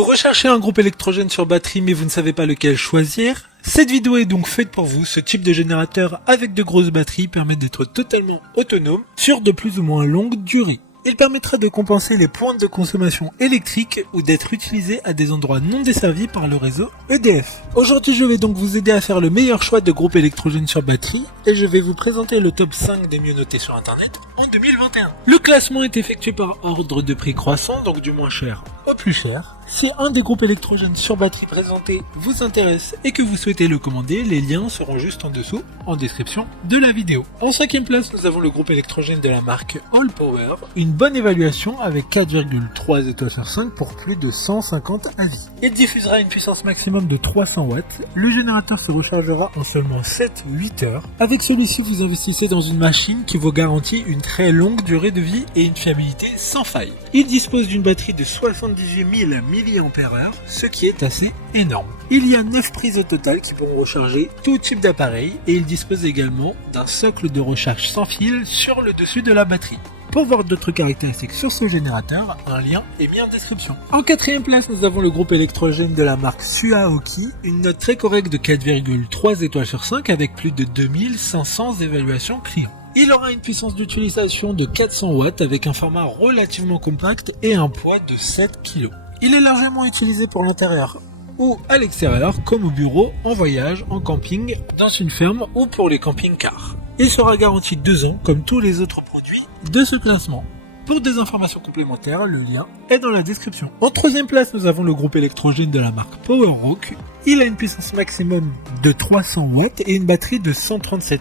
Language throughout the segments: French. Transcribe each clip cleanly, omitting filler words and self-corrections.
Vous recherchez un groupe électrogène sur batterie mais vous ne savez pas lequel choisir? Cette vidéo est donc faite pour vous. Ce type de générateur avec de grosses batteries permet d'être totalement autonome sur de plus ou moins longue durée. Il permettra de compenser les pointes de consommation électrique ou d'être utilisé à des endroits non desservis par le réseau EDF. Aujourd'hui, je vais donc vous aider à faire le meilleur choix de groupe électrogène sur batterie et je vais vous présenter le top 5 des mieux notés sur internet en 2021. Le classement est effectué par ordre de prix croissant, donc du moins cher au plus cher. Si un des groupes électrogènes sur batterie présentés vous intéresse et que vous souhaitez le commander, les liens seront juste en dessous, en description de la vidéo. En 5e place, nous avons le groupe électrogène de la marque Allpower. Une bonne évaluation avec 4,3 étoiles sur 5 pour plus de 150 avis. Il diffusera une puissance maximum de 300 watts. Le générateur se rechargera en seulement 7-8 heures. Avec celui-ci, vous investissez dans une machine qui vous garantit une très longue durée de vie et une fiabilité sans faille. Il dispose d'une batterie de 78 000 mAh, ce qui est assez énorme. Il y a 9 prises au total qui pourront recharger tout type d'appareil et il dispose également d'un socle de recharge sans fil sur le dessus de la batterie. Pour voir d'autres caractéristiques sur ce générateur, un lien est mis en description. En 4e place, nous avons le groupe électrogène de la marque Suaoki, une note très correcte de 4,3 étoiles sur 5 avec plus de 2500 évaluations clients. Il aura une puissance d'utilisation de 400 watts avec un format relativement compact et un poids de 7 kg. Il est largement utilisé pour l'intérieur ou à l'extérieur, comme au bureau, en voyage, en camping, dans une ferme ou pour les camping-cars. Il sera garanti 2 ans comme tous les autres produits de ce classement. Pour des informations complémentaires, le lien est dans la description. En 3e place, nous avons le groupe électrogène de la marque PowerRock. Il a une puissance maximum de 300 watts et une batterie de 137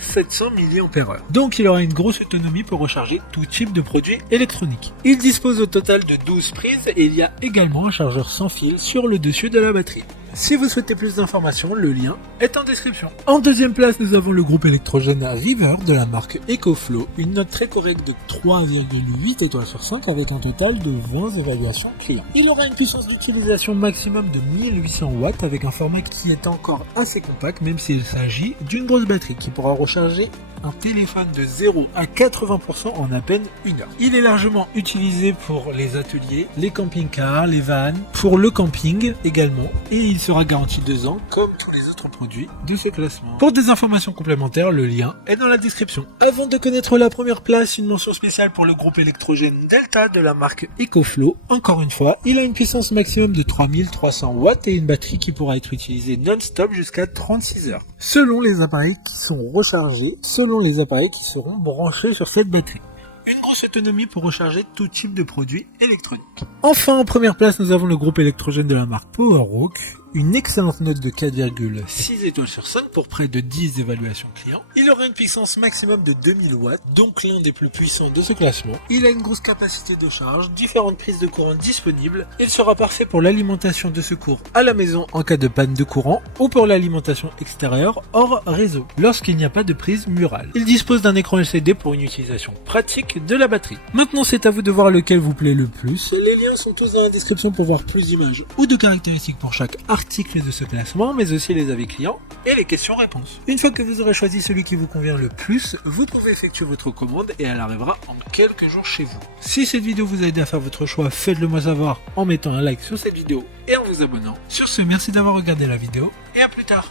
700 mAh. Donc il aura une grosse autonomie pour recharger tout type de produits électroniques. Il dispose au total de 12 prises et il y a également un chargeur sans fil sur le dessus de la batterie. Si vous souhaitez plus d'informations, le lien est en description. En 2e place, nous avons le groupe électrogène River de la marque EcoFlow, une note très correcte de 3,8 étoiles sur 5 avec un total de 20 évaluations clients. Il aura une puissance d'utilisation maximum de 1800 watts avec un format qui est encore assez compact même s'il s'agit d'une grosse batterie qui pourra recharger un téléphone de 0 à 80% en à peine 1 heure. Il est largement utilisé pour les ateliers, les camping-cars, les vannes, pour le camping également, et il sera garanti 2 ans comme tous les autres produits de ce classement. Pour des informations complémentaires, le lien est dans la description. Avant de connaître la première place, une mention spéciale pour le groupe électrogène Delta de la marque EcoFlow. Encore une fois, il a une puissance maximum de 3300 watts et une batterie qui pourra être utilisée non-stop jusqu'à 36 heures, selon les appareils qui sont rechargés, selon les appareils qui seront branchés sur cette batterie. Une grosse autonomie pour recharger tout type de produits électroniques. Enfin, en première place, nous avons le groupe électrogène de la marque PowerRock. Une excellente note de 4,6 étoiles sur 5 pour près de 10 évaluations clients. Il aura une puissance maximum de 2000 watts, donc l'un des plus puissants de ce classement. Il a une grosse capacité de charge, différentes prises de courant disponibles. Il sera parfait pour l'alimentation de secours à la maison en cas de panne de courant ou pour l'alimentation extérieure hors réseau, lorsqu'il n'y a pas de prise murale. Il dispose d'un écran LCD pour une utilisation pratique de la batterie. Maintenant, c'est à vous de voir lequel vous plaît le plus. Les liens sont tous dans la description pour voir plus d'images ou de caractéristiques pour chaque article de ce classement, mais aussi les avis clients et les questions-réponses. Une fois que vous aurez choisi celui qui vous convient le plus, vous pouvez effectuer votre commande et elle arrivera en quelques jours chez vous. Si cette vidéo vous a aidé à faire votre choix, faites-le moi savoir en mettant un like sur cette vidéo et en vous abonnant. Sur ce, merci d'avoir regardé la vidéo et à plus tard.